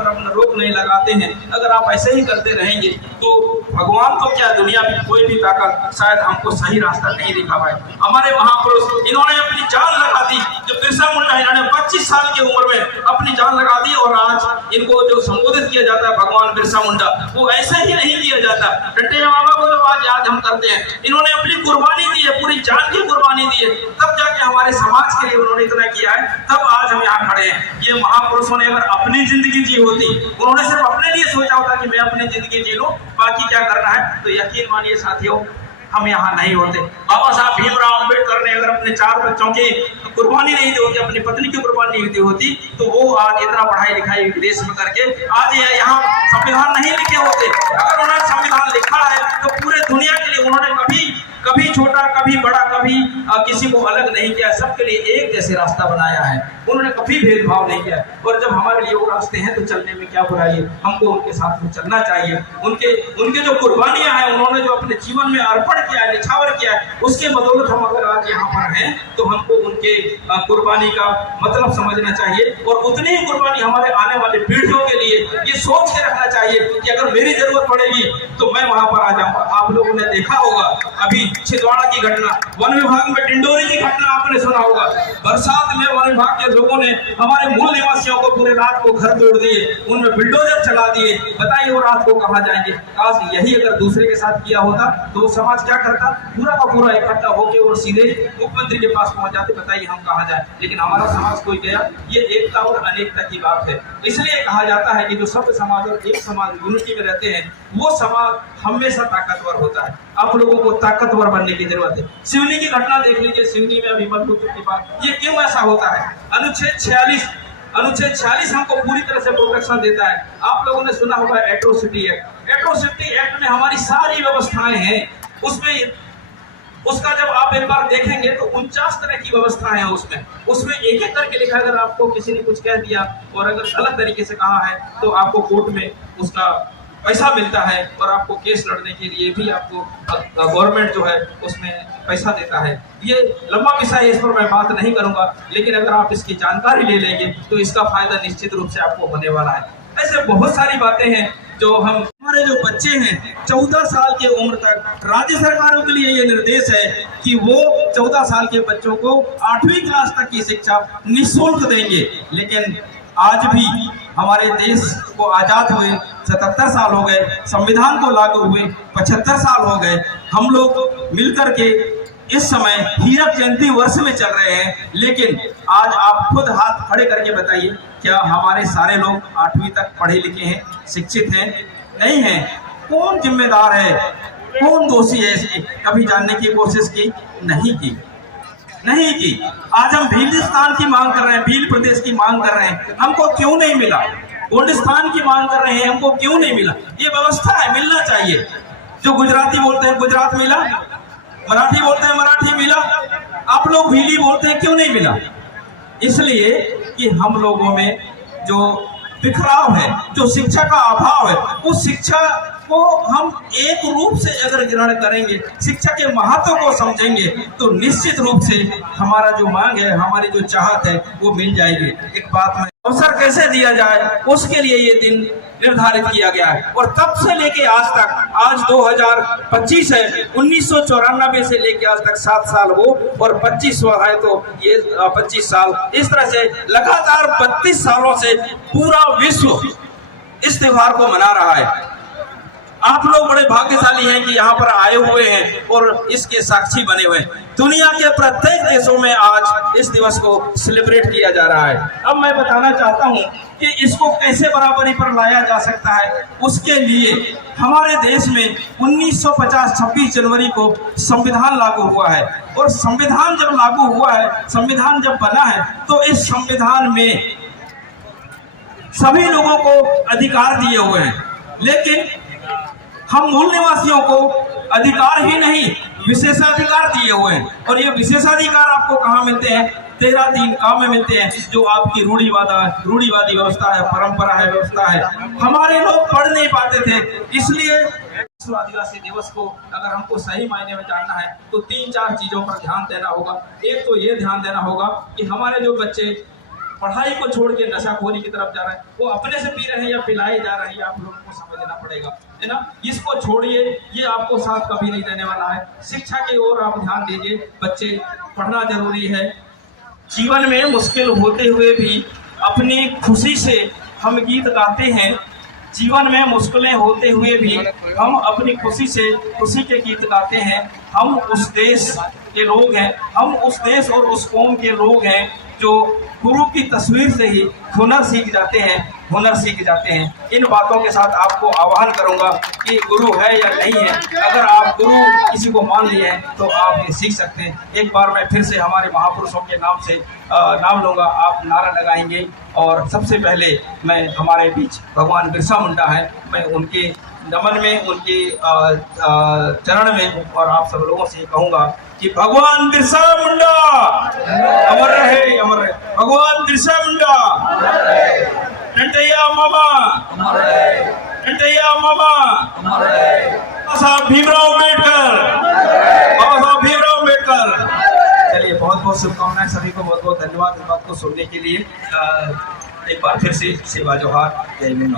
पर अपना रोक नहीं लगाते हैं, अगर आप ऐसे ही करते रहेंगे तो भगवान तो क्या, दुनिया में कोई भी ताकत शायद हमको सही रास्ता नहीं दिखा पाए। हमारे महापुरुष इन्होंने अपनी जान लगा दी, जो बिरसा मुंडा इन्होंने 25 साल की उम्र में अपनी जान लगा दी, और आज इनको जो संबोधित किया जाता है भगवान बिरसा मुंडा, वो ऐसे ही नहीं किया जाता। टट्टे बाबा को आज हम करते हैं, इन्होंने अपनी कुर्बानी दी है, पूरी जान की कुर्बानी दी है, तब जाके हमारे समाज के लिए उन्होंने इतना किया है, तब आज हम यहाँ खड़े हैं। ये महापुरुषों ने अगर अपनी जिंदगी जी होती, उन्होंने सिर्फ अपने लिए सोचा होता कि मैं अपनी जिंदगी जी लूं, बाकी क्या करना है, तो यकीन मानिए साथियों हम यहाँ नहीं होते। बाबा साहब भीमराव अंबेडकर ने अगर अपने 4 बच्चों की कुर्बानी नहीं दी होती, अपनी पत्नी की कुर्बानी नहीं दी होती, तो वो आज इतना पढ़ाई लिखाई विदेश में करके आज यहाँ संविधान नहीं लिखे होते। अगर उन्होंने संविधान लिखा है तो पूरे दुनिया के लिए उन्होंने कभी छोटा, कभी बड़ा, कभी किसी को अलग नहीं किया, सबके लिए एक जैसे रास्ता बनाया है, उन्होंने कभी भेदभाव नहीं किया। और जब हमारे लिए वो रास्ते हैं तो चलने में क्या बुराई है, हमको उनके साथ में चलना चाहिए। उनके जो कुर्बानियां हैं, उन्होंने जो अपने जीवन में अर्पण किया है, निछावर किया है, उसके बदौलत हम अगर आज यहाँ पर हैं तो हमको उनके कुर्बानी का मतलब समझना चाहिए, और उतनी ही कुर्बानी हमारे आने वाली पीढ़ियों के लिए ये सोच के रखना चाहिए कि अगर मेरी जरूरत पड़ेगी तो मैं वहां पर आ जाऊंगा। आप लोगों ने देखा होगा अभी छिंदवाड़ा की घटना, वन विभाग में डिंडोरी की घटना आपने सुना होगा। बरसात में वन विभाग के लोगों ने हमारे मूल निवासियों को पूरे रात को घर तोड़ दिए, उनमें बुलडोजर चला दिए। बताइए वो रात को कहाँ जाएंगे? काश यही अगर दूसरे के साथ किया होता तो समाज क्या करता, पूरा का पूरा इकट्ठा होकर और सीधे मुख्यमंत्री के पास पहुंच जाते, बताइए हम कहाँ जाए। लेकिन हमारा समाज कोई गया, ये एकता और अनेकता की बात है। इसलिए कहा जाता है कि जो सभ्य समाज और एक समाज यूनिटी में रहते हैं वो समाज हमेशा ताकतवर होता है। आप लोगों को ताकतवर बनने की जरूरत है। सिवनी की घटना देख लीजिए, सिवनी में अभी मजबूत की बात, ये क्यों ऐसा होता है? अनुच्छेद 46 हमको पूरी तरह से प्रोटेक्शन देता है। आप लोगों ने सुना होगा एट्रोसिटी एक्ट। एट्रोसिटी एक्ट में हमारी सारी व्यवस्थाएं हैं, उसका जब आप एक बार देखेंगे तो 49 तरह की व्यवस्थाएं हैं उसमें एक एक करके लिखा है। अगर आपको किसी ने कुछ कह दिया और अगर गलत तरीके से कहा है तो आपको कोर्ट में उसका पैसा मिलता है, और आपको केस लड़ने के लिए भी आपको गवर्नमेंट जो है उसमें पैसा देता है। ये लंबा विषय है, इस पर मैं बात नहीं करूंगा, लेकिन अगर आप इसकी जानकारी ले लेंगे तो इसका फायदा निश्चित रूप से आपको होने वाला है। ऐसे बहुत सारी बातें हैं जो हमारे जो बच्चे हैं 14 साल की उम्र तक, राज्य सरकारों के लिए ये निर्देश है कि वो 14 साल के बच्चों को 8वीं क्लास तक की शिक्षा निःशुल्क देंगे। लेकिन आज भी हमारे देश को आजाद हुए 77 साल हो गए, संविधान को लागू हुए 75 साल हो गए, हम लोग मिलकर के इस समय हीरक जयंती वर्ष में चल रहे हैं। लेकिन आज आप खुद हाथ खड़े करके बताइए, क्या हमारे सारे लोग 8वीं तक पढ़े लिखे हैं, शिक्षित हैं? नहीं हैं। कौन जिम्मेदार है, कौन दोषी है? इसकी कभी जानने की कोशिश की? नहीं की। आज हम भीलस्थान की मांग कर रहे हैं, भील प्रदेश की मांग कर रहे हैं, हमको क्यों नहीं मिला? गोंडस्थान की मांग कर रहे हैं, हमको क्यों नहीं मिला? ये व्यवस्था है, मिलना चाहिए। जो गुजराती बोलते हैं गुजरात मिला, मराठी बोलते हैं मराठी मिला, आप लोग भीली बोलते हैं, क्यों नहीं मिला? इसलिए कि हम लोगों में जो बिखराव है, जो शिक्षा का अभाव है, उस शिक्षा को हम एक रूप से अगर ग्रहण करेंगे, शिक्षा के महत्व को समझेंगे, तो निश्चित रूप से हमारा जो मांग है, हमारी जो चाहत है वो मिल जाएगी। एक बात में अवसर कैसे दिया जाए, उसके लिए ये दिन निर्धारित किया गया है। और तब से लेके आज तक, आज 2025 है, 1994 से लेके आज तक 7 साल वो, और 25वां है तो ये 25 साल, इस तरह से लगातार 32 सालों से पूरा विश्व इस त्योहार को मना रहा है। आप लोग बड़े भाग्यशाली हैं कि यहाँ पर आए हुए हैं और इसके साक्षी बने हुए हैं। दुनिया के प्रत्येक देशों में आज इस दिवस को सेलिब्रेट किया जा रहा है। अब मैं बताना चाहता हूँ कि इसको कैसे बराबरी पर लाया जा सकता है। उसके लिए हमारे देश में 1950 26 जनवरी को संविधान लागू हुआ है, और संविधान जब लागू हुआ है, संविधान जब बना है, तो इस संविधान में सभी लोगों को अधिकार दिए हुए हैं, लेकिन हम मूल निवासियों को अधिकार ही नहीं विशेषाधिकार दिए हुए हैं। और ये विशेषाधिकार आपको कहाँ मिलते हैं? 13 काम में मिलते हैं, जो आपकी रूढ़िवादी व्यवस्था है, परंपरा है, व्यवस्था है। हमारे लोग पढ़ नहीं पाते थे, इसलिए विश्व आदिवासी दिवस को अगर हमको सही मायने में जानना है तो 3-4 चीजों पर ध्यान देना होगा। एक तो ये ध्यान देना होगा कि हमारे जो बच्चे पढ़ाई को छोड़ के नशाखोरी की तरफ जा रहे हैं, वो अपने से पी रहे हैं या पिलाए जा रहे हैं, आप लोगों को समझना पड़ेगा, है ना। इसको छोड़िए, ये आपको साथ कभी नहीं देने वाला है। शिक्षा की ओर आप ध्यान दीजिए, बच्चे पढ़ना जरूरी है। जीवन में मुश्किल होते हुए भी अपनी खुशी से हम गीत गाते हैं। जीवन में मुश्किलें होते हुए भी हम अपनी खुशी से खुशी के गीत गाते हैं। हम उस देश के लोग हैं, हम उस देश और उस कौम के लोग हैं जो गुरु की तस्वीर से ही हुनर सीख जाते हैं, हुनर सीख जाते हैं। इन बातों के साथ आपको आह्वान करूंगा कि गुरु है या नहीं है, अगर आप गुरु किसी को मान लिए हैं तो आप ये सीख सकते हैं। एक बार मैं फिर से हमारे महापुरुषों के नाम से नाम लूँगा, आप नारा लगाएंगे। और सबसे पहले मैं हमारे बीच भगवान बिरसा मुंडा है, मैं उनके नमन में, उनके चरण में और आप सब लोगों से कहूँगा कि भगवान बिरसा मुंडा अमर रहे, अमर रहे। भगवान बिरसा मुंडा, टंटैया मामा, टंटैया मामा, बाबा साहब भीमराव अम्बेडकर, बाबा साहब भीमराव अम्बेडकर। चलिए, बहुत बहुत शुभकामनाएं सभी को, बहुत बहुत धन्यवाद इस बात को सुनने के लिए। एक बार फिर से सेवा जोहार, जय भीम।